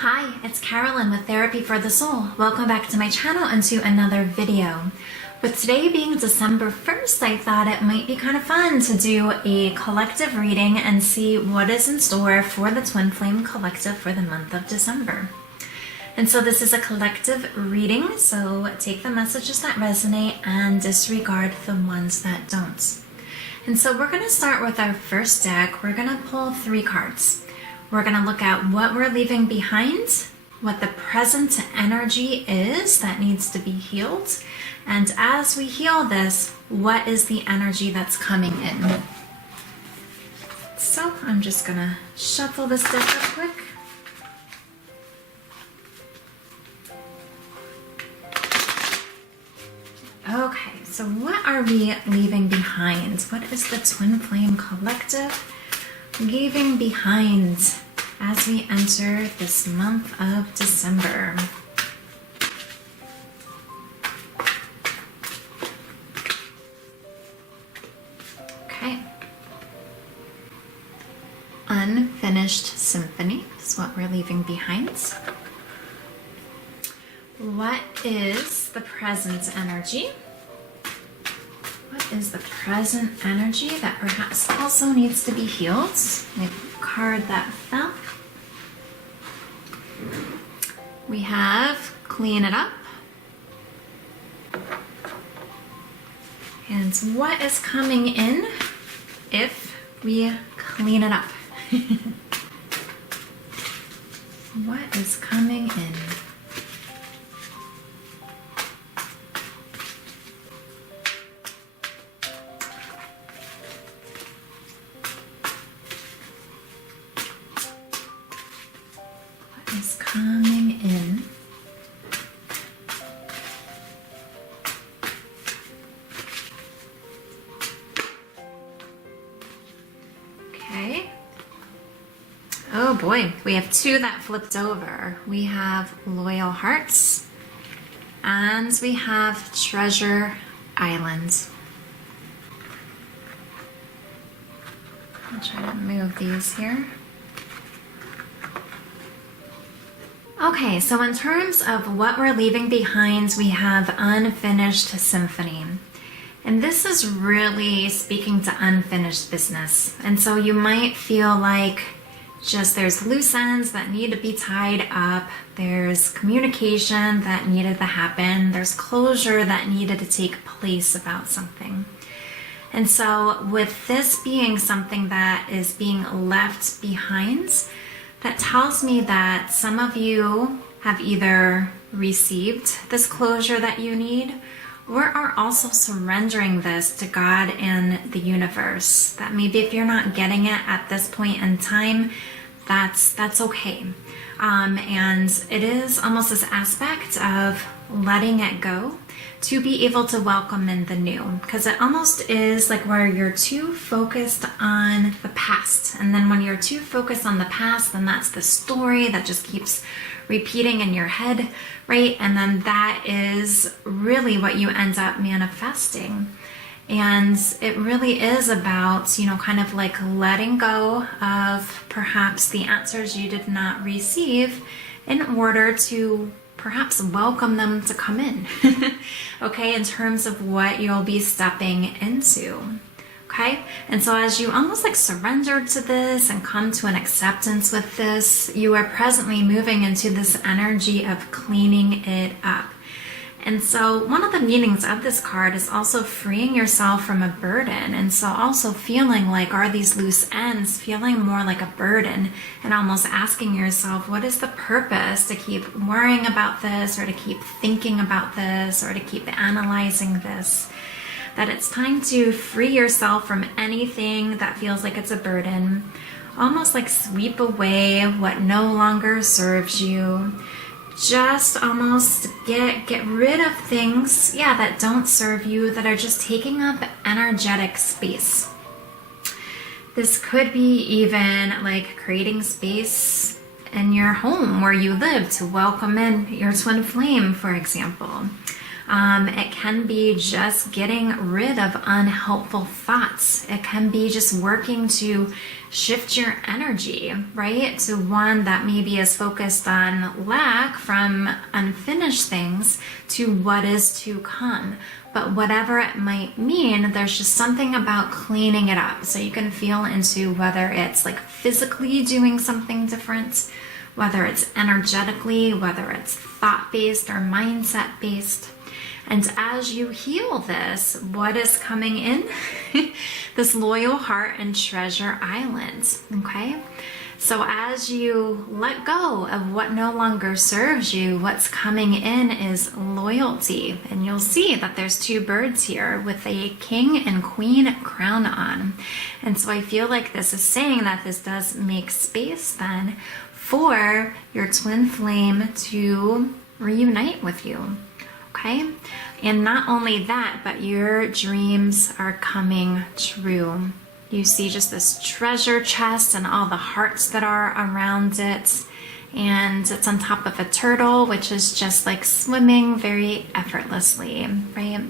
Hi, it's Carolyn with Therapy for the Soul. Welcome back to my channel and to another video. With today being December 1st, I thought it might be kind of fun to do a collective reading and see what is in store for the Twin Flame Collective for the month of December. And so this is a collective reading, so take the messages that resonate and disregard the ones that don't. And so we're going to start with our first deck. We're going to pull 3 cards. We're going to look at what we're leaving behind, what the present energy is that needs to be healed, and as we heal this, what is the energy that's coming in. So I'm just going to shuffle this deck up quick. Okay, so what are we leaving behind? What is the Twin Flame Collective leaving behind as we enter this month of December? Okay. Unfinished symphony is what we're leaving behind. What is the present energy? What is the present energy that perhaps also needs to be healed? The card that fell. We have clean it up. And what is coming in if we clean it up? What is coming in? Is coming in. Okay. Oh boy, we have 2 that flipped over. We have Loyal Hearts and we have Treasure Island. I'll try to move these here. Okay, so in terms of what we're leaving behind, we have unfinished symphony. And this is really speaking to unfinished business. And so you might feel like just there's loose ends that need to be tied up. There's communication that needed to happen. There's closure that needed to take place about something. And so with this being something that is being left behind, that tells me that some of you have either received this closure that you need or are also surrendering this to God and the universe. That maybe if you're not getting it at this point in time, that's okay. And it is almost this aspect of letting it go to be able to welcome in the new, because it almost is like where you're too focused on the past, and then when you're too focused on the past, then that's the story that just keeps repeating in your head, right? And then that is really what you end up manifesting. And it really is about, you know, kind of like letting go of perhaps the answers you did not receive in order to perhaps welcome them to come in, okay, in terms of what you'll be stepping into, okay? And so as you almost like surrender to this and come to an acceptance with this, you are presently moving into this energy of cleaning it up. And so one of the meanings of this card is also freeing yourself from a burden. And so also feeling like, are these loose ends feeling more like a burden, and almost asking yourself, what is the purpose to keep worrying about this, or to keep thinking about this, or to keep analyzing this? That it's time to free yourself from anything that feels like it's a burden, almost like sweep away what no longer serves you. Just almost get rid of things, that don't serve you, that are just taking up energetic space. This could be even like creating space in your home where you live to welcome in your twin flame, for example. It can be just getting rid of unhelpful thoughts. It can be just working to shift your energy, right, to one that maybe is focused on lack from unfinished things to what is to come. But whatever it might mean, there's just something about cleaning it up. So you can feel into whether it's like physically doing something different, whether it's energetically, whether it's thought-based or mindset-based. And as you heal this, what is coming in? This loyal heart and treasure island, okay? So as you let go of what no longer serves you, what's coming in is loyalty. And you'll see that there's two birds here with a king and queen crown on. And so I feel like this is saying that this does make space then for your twin flame to reunite with you. Okay? And not only that, but your dreams are coming true. You see just this treasure chest and all the hearts that are around it. And it's on top of a turtle, which is just like swimming very effortlessly, right?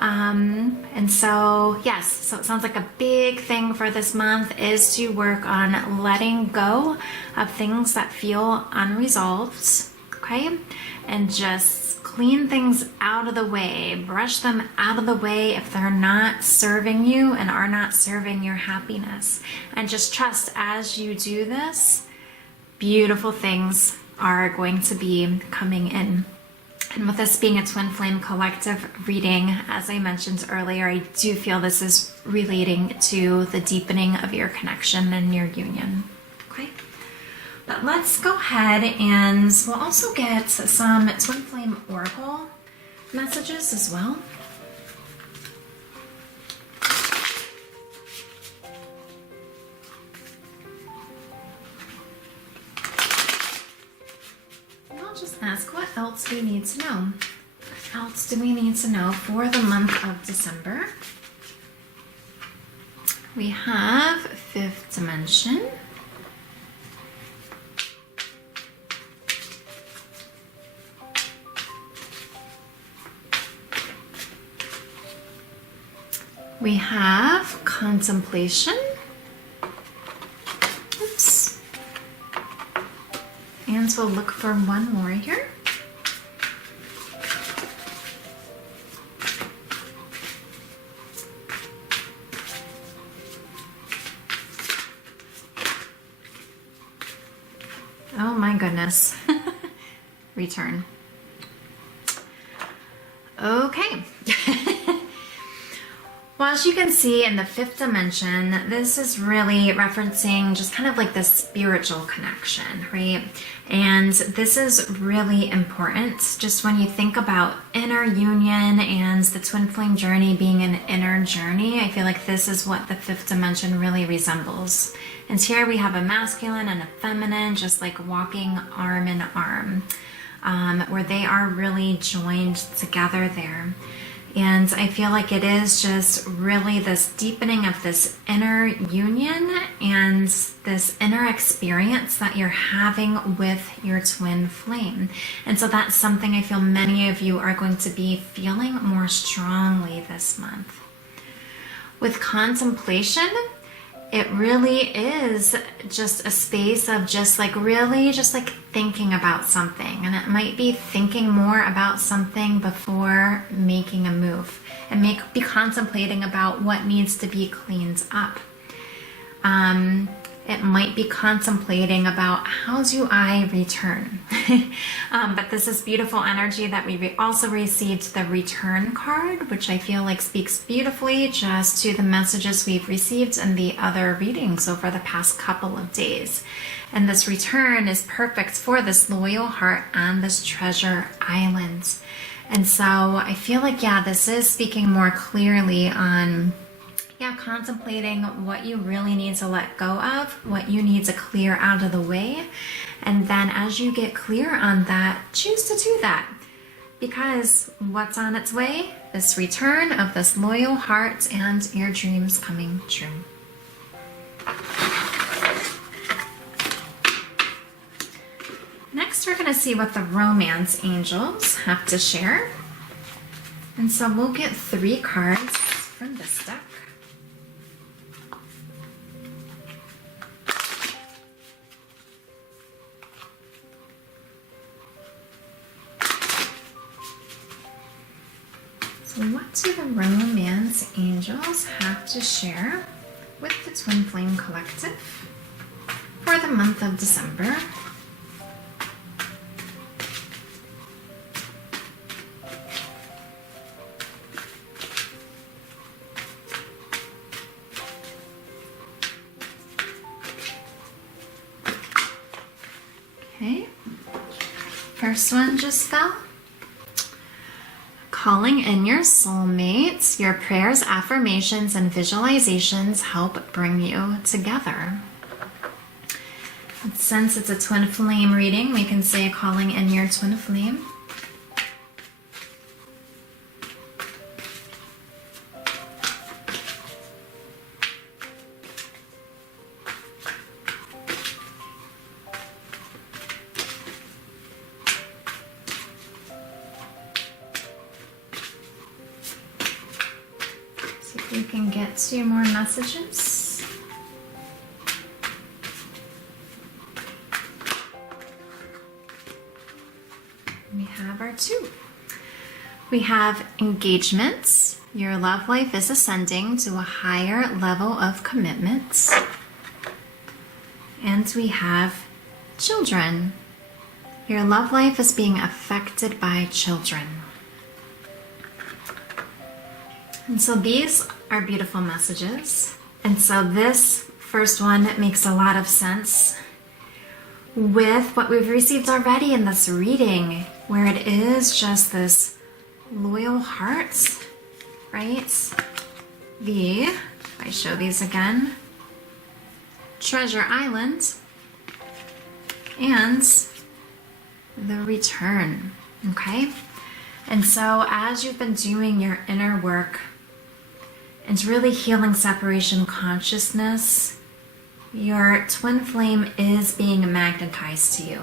And so, yes, so it sounds like a big thing for this month is to work on letting go of things that feel unresolved, okay? And just clean things out of the way, brush them out of the way if they're not serving you and are not serving your happiness. And just trust as you do this, beautiful things are going to be coming in. And with this being a twin flame collective reading, as I mentioned earlier, I do feel this is relating to the deepening of your connection and your union. Okay? But let's go ahead and we'll also get some twin flame oracle messages as well. And I'll just ask, what else do we need to know? What else do we need to know for the month of December? We have fifth dimension. We have contemplation. Oops. And we'll look for one more here. Oh my goodness. Return. Okay. Well, as you can see in the fifth dimension, this is really referencing just kind of like this spiritual connection, right? And this is really important just when you think about inner union and the twin flame journey being an inner journey. I feel like this is what the fifth dimension really resembles. And here we have a masculine and a feminine just like walking arm in arm, where they are really joined together there. And I feel like it is just really this deepening of this inner union and this inner experience that you're having with your twin flame. And so that's something I feel many of you are going to be feeling more strongly this month. With contemplation, it really is just a space of just like really just like thinking about something. And it might be thinking more about something before making a move and be contemplating about what needs to be cleaned up. It might be contemplating about how do I return? But this is beautiful energy that we also received the return card, which I feel like speaks beautifully just to the messages we've received in the other readings over the past couple of days. And this return is perfect for this loyal heart and this treasure island. And so I feel like, yeah, this is speaking more clearly on contemplating what you really need to let go of, what you need to clear out of the way. And then as you get clear on that, choose to do that. Because what's on its way? This return of this loyal heart and your dreams coming true. Next, we're going to see what the romance angels have to share. And so we'll get 3 cards from this deck. So what do the Romance Angels have to share with the Twin Flame Collective for the month of December? Okay, first one just fell. Calling in your soulmates, your prayers, affirmations, and visualizations help bring you together. And since it's a twin flame reading, we can say calling in your twin flame. You can get 2 more messages. We have our 2. We have engagements. Your love life is ascending to a higher level of commitments. And we have children. Your love life is being affected by children. And so these are beautiful messages. And so this first one makes a lot of sense with what we've received already in this reading, where it is just this loyal hearts, right? If I show these again, Treasure Island and the Return, okay? And so as you've been doing your inner work, and really healing separation consciousness, your twin flame is being magnetized to you.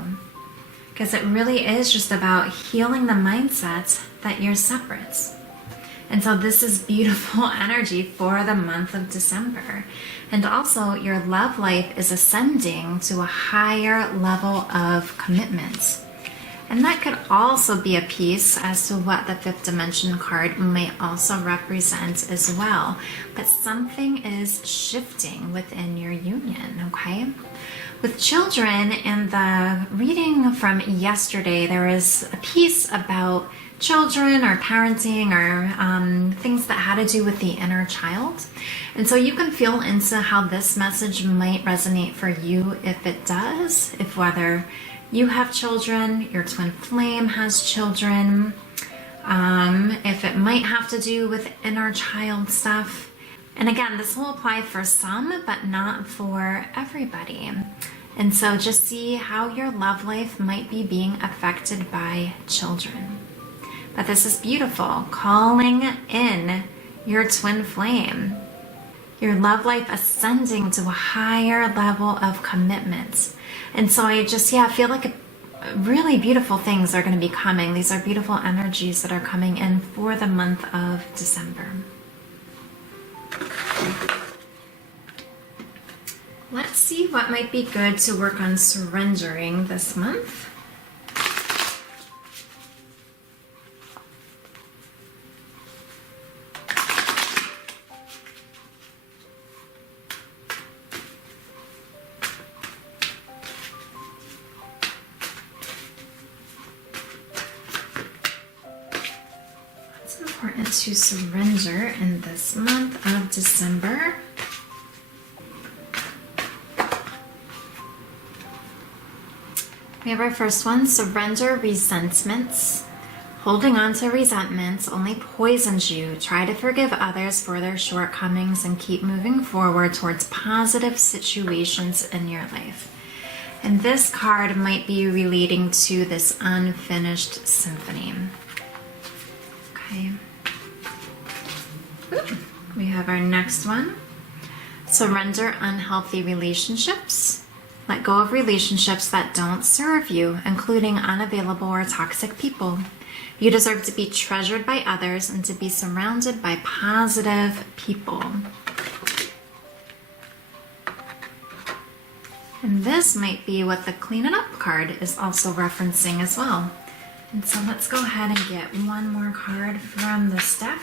Because it really is just about healing the mindset that you're separate. And so this is beautiful energy for the month of December. And also your love life is ascending to a higher level of commitment. And that could also be a piece as to what the 5th dimension card may also represent as well. But something is shifting within your union, okay? With children, in the reading from yesterday, there was a piece about children or parenting or things that had to do with the inner child. And so you can feel into how this message might resonate for you if it does, if whether you have children, your twin flame has children, if it might have to do with inner child stuff. And again, this will apply for some, but not for everybody. And so just see how your love life might be being affected by children. But this is beautiful, calling in your twin flame. Your love life ascending to a higher level of commitment. And so I just, feel like really beautiful things are going to be coming. These are beautiful energies that are coming in for the month of December. Let's see what might be good to work on surrendering this month. To surrender in this month of December. We have our first one, surrender resentments. Holding on to resentments only poisons you. Try to forgive others for their shortcomings and keep moving forward towards positive situations in your life. And this card might be relating to this unfinished symphony. Okay. We have our next one. Surrender unhealthy relationships. Let go of relationships that don't serve you, including unavailable or toxic people. You deserve to be treasured by others and to be surrounded by positive people. And this might be what the Clean It Up card is also referencing as well. And so let's go ahead and get one more card from this deck.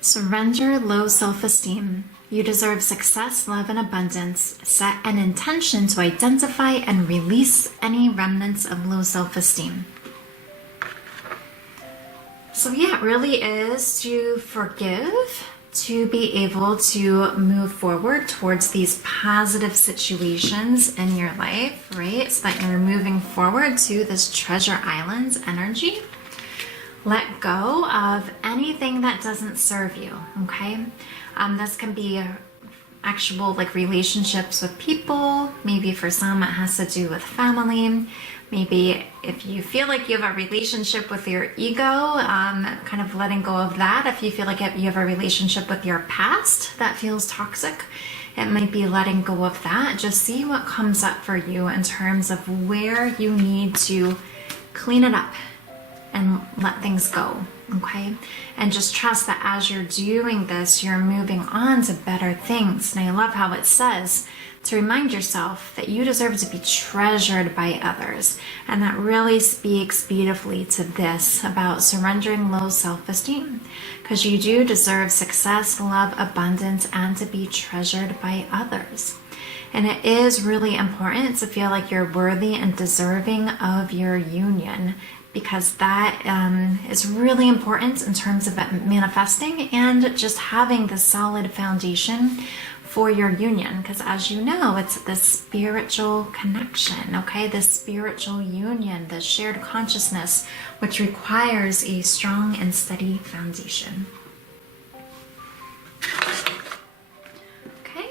Surrender low self-esteem. You deserve success, love, and abundance. Set an intention to identify and release any remnants of low self-esteem. So yeah, it really is to forgive, to be able to move forward towards these positive situations in your life, right? So that you're moving forward to this treasure island energy. Let go of anything that doesn't serve you, okay? This can be actual like relationships with people. Maybe for some it has to do with family. Maybe if you feel like you have a relationship with your ego, kind of letting go of that. If you feel like you have a relationship with your past that feels toxic, it might be letting go of that. Just see what comes up for you in terms of where you need to clean it up and let things go, okay? And just trust that as you're doing this, you're moving on to better things. And I love how it says to remind yourself that you deserve to be treasured by others. And that really speaks beautifully to this about surrendering low self-esteem, because you do deserve success, love, abundance, and to be treasured by others. And it is really important to feel like you're worthy and deserving of your union, because that is really important in terms of manifesting and just having the solid foundation for your union. Because as you know, it's the spiritual connection, okay? The spiritual union, the shared consciousness, which requires a strong and steady foundation. Okay,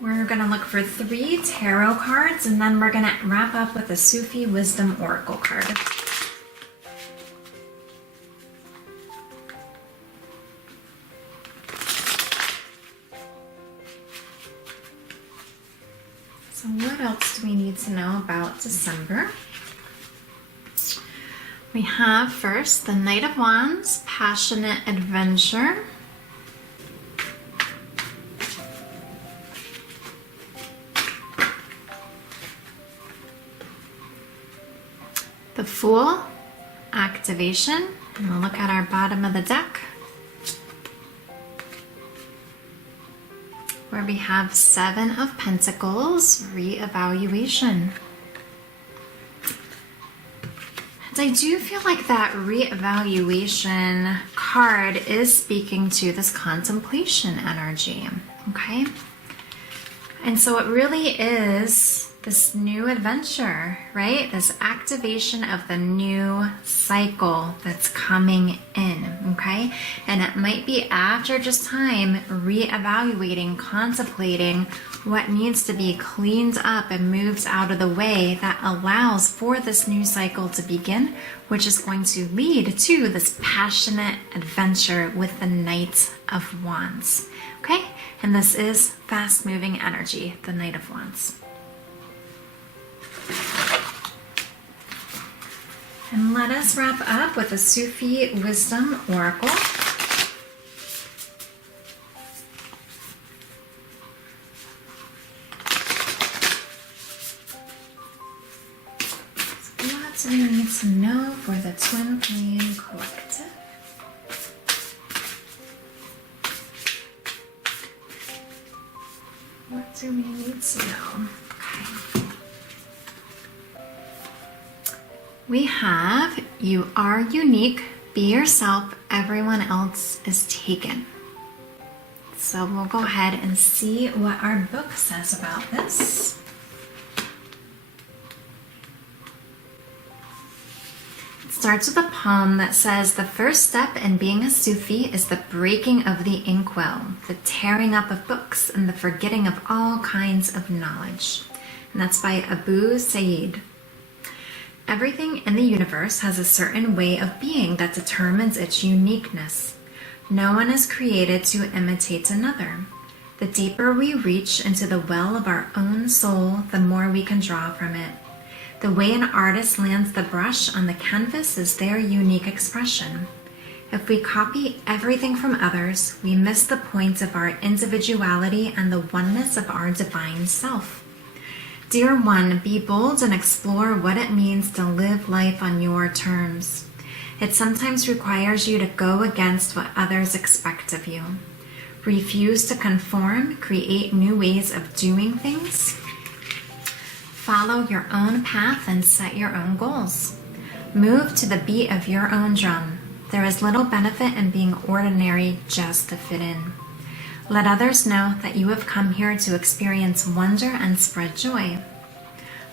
we're gonna look for 3 tarot cards, and then we're gonna wrap up with a Sufi Wisdom Oracle card. So what else do we need to know about December? We have first the Knight of Wands, passionate adventure. The Fool, activation. And we'll look at our bottom of the deck, where we have 7 of Pentacles, reevaluation. And I do feel like that reevaluation card is speaking to this contemplation energy, okay? And so it really is this new adventure, right? This activation of the new cycle that's coming in, okay? And it might be after just time reevaluating, contemplating what needs to be cleaned up and moved out of the way that allows for this new cycle to begin, which is going to lead to this passionate adventure with the Knight of Wands, okay? And this is fast-moving energy, the Knight of Wands. And let us wrap up with a Sufi Wisdom Oracle. So what do we need to know for the Twin Flame Collective? What do we need to know? Okay. We have, you are unique, be yourself, everyone else is taken. So we'll go ahead and see what our book says about this. It starts with a poem that says, the first step in being a Sufi is the breaking of the inkwell, the tearing up of books, and the forgetting of all kinds of knowledge. And that's by Abu Sayyid. Everything in the universe has a certain way of being that determines its uniqueness. No one is created to imitate another. The deeper we reach into the well of our own soul, the more we can draw from it. The way an artist lands the brush on the canvas is their unique expression. If we copy everything from others, we miss the point of our individuality and the oneness of our divine self. Dear one, be bold and explore what it means to live life on your terms. It sometimes requires you to go against what others expect of you. Refuse to conform, create new ways of doing things. Follow your own path and set your own goals. Move to the beat of your own drum. There is little benefit in being ordinary just to fit in. Let others know that you have come here to experience wonder and spread joy.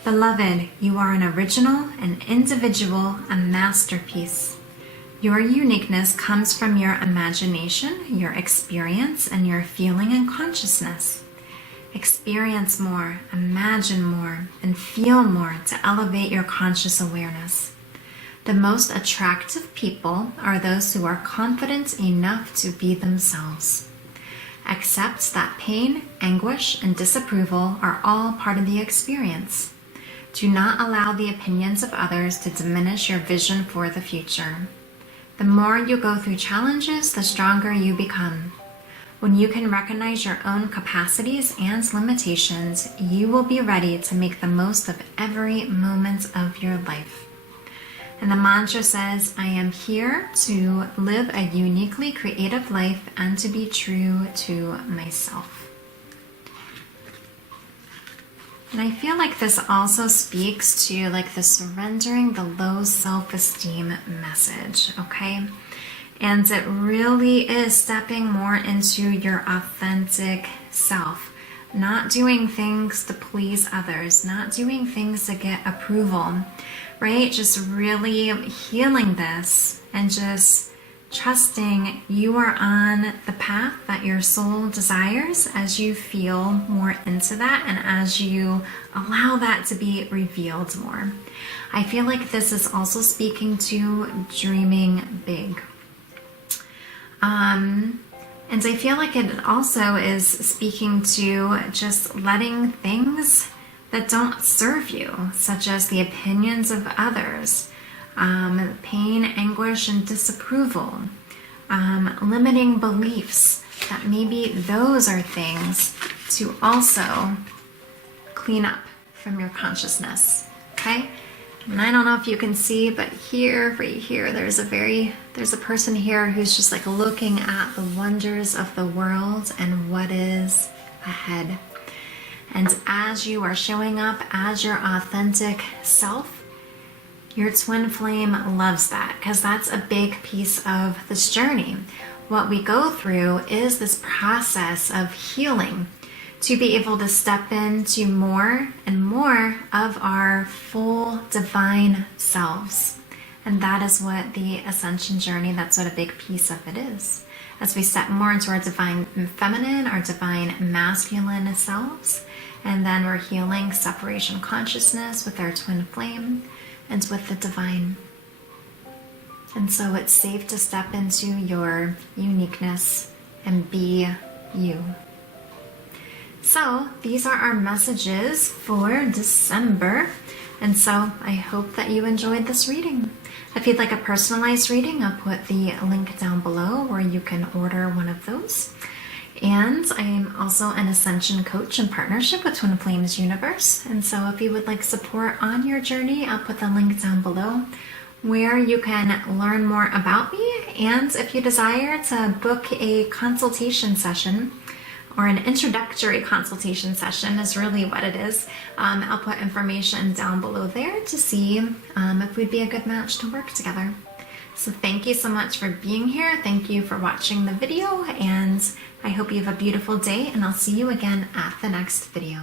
Beloved, you are an original, an individual, a masterpiece. Your uniqueness comes from your imagination, your experience, and your feeling and consciousness. Experience more, imagine more, and feel more to elevate your conscious awareness. The most attractive people are those who are confident enough to be themselves. Accept that pain, anguish, and disapproval are all part of the experience. Do not allow the opinions of others to diminish your vision for the future. The more you go through challenges, the stronger you become. When you can recognize your own capacities and limitations, you will be ready to make the most of every moment of your life. And the mantra says, I am here to live a uniquely creative life and to be true to myself. And I feel like this also speaks to like the surrendering the low self-esteem message, okay? And it really is stepping more into your authentic self, not doing things to please others, not doing things to get approval, right? Just really healing this and just trusting you are on the path that your soul desires as you feel more into that and as you allow that to be revealed more. I feel like this is also speaking to dreaming big. And I feel like it also is speaking to just letting things that don't serve you, such as the opinions of others, pain, anguish, and disapproval, limiting beliefs, that maybe those are things to also clean up from your consciousness, okay? And I don't know if you can see, but here, right here, there's a person here who's just like looking at the wonders of the world and what is ahead. And as you are showing up as your authentic self, your twin flame loves that, because that's a big piece of this journey. What we go through is this process of healing to be able to step into more and more of our full divine selves. And that is what the ascension journey, that's what a big piece of it is. As we step more into our divine feminine, our divine masculine selves, and then we're healing separation consciousness with our twin flame and with the divine. And so it's safe to step into your uniqueness and be you. So these are our messages for December. And so I hope that you enjoyed this reading. If you'd like a personalized reading, I'll put the link down below where you can order one of those. And I'm also an Ascension coach in partnership with Twin Flames Universe. And so if you would like support on your journey, I'll put the link down below where you can learn more about me. And if you desire to book a consultation session, or an introductory consultation session is really what it is, I'll put information down below there to see if we'd be a good match to work together. So thank you so much for being here. Thank you for watching the video, and I hope you have a beautiful day, and I'll see you again at the next video.